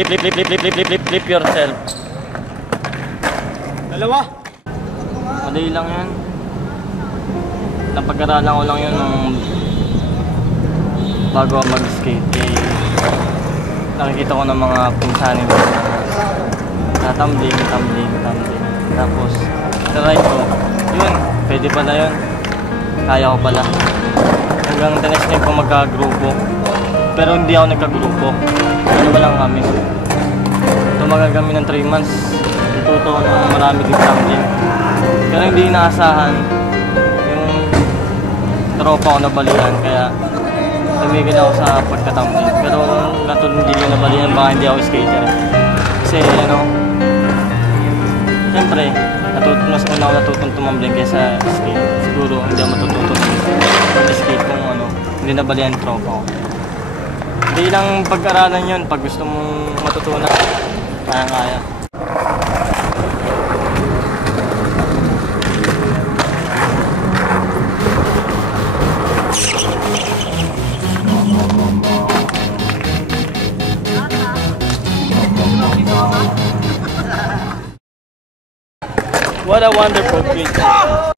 Flip yourself. Dalawa. Madali lang yan. Napag-aralan ko lang yun nung bago ako mag-skate. Nakikita ko ng mga pinsanin ko na tumbling. Tapos, try ko. Yun, pwede pala yun. Kaya ko pala. Hanggang tinext niya ko magka-grupo. Pero hindi ako nagka-grupo. Ano lang kami. Tumagal kami ng 3 months. Ituto ko ng marami din tumbling. Pero hindi inaasahan yung tropa ko nabalian. Kaya tumigil ako sa pagka-tumbling. Pero kung hindi ko nabalian, baka hindi ako skater. Kasi siyempre, mas una ako natutong tumambling kaysa skate. Siguro hindi ako matututong skate kung hindi nabalian yung tropa ko. Hindi lang pag-aralan yun, pag gusto mong matutunan, kaya-kaya. What a wonderful creature.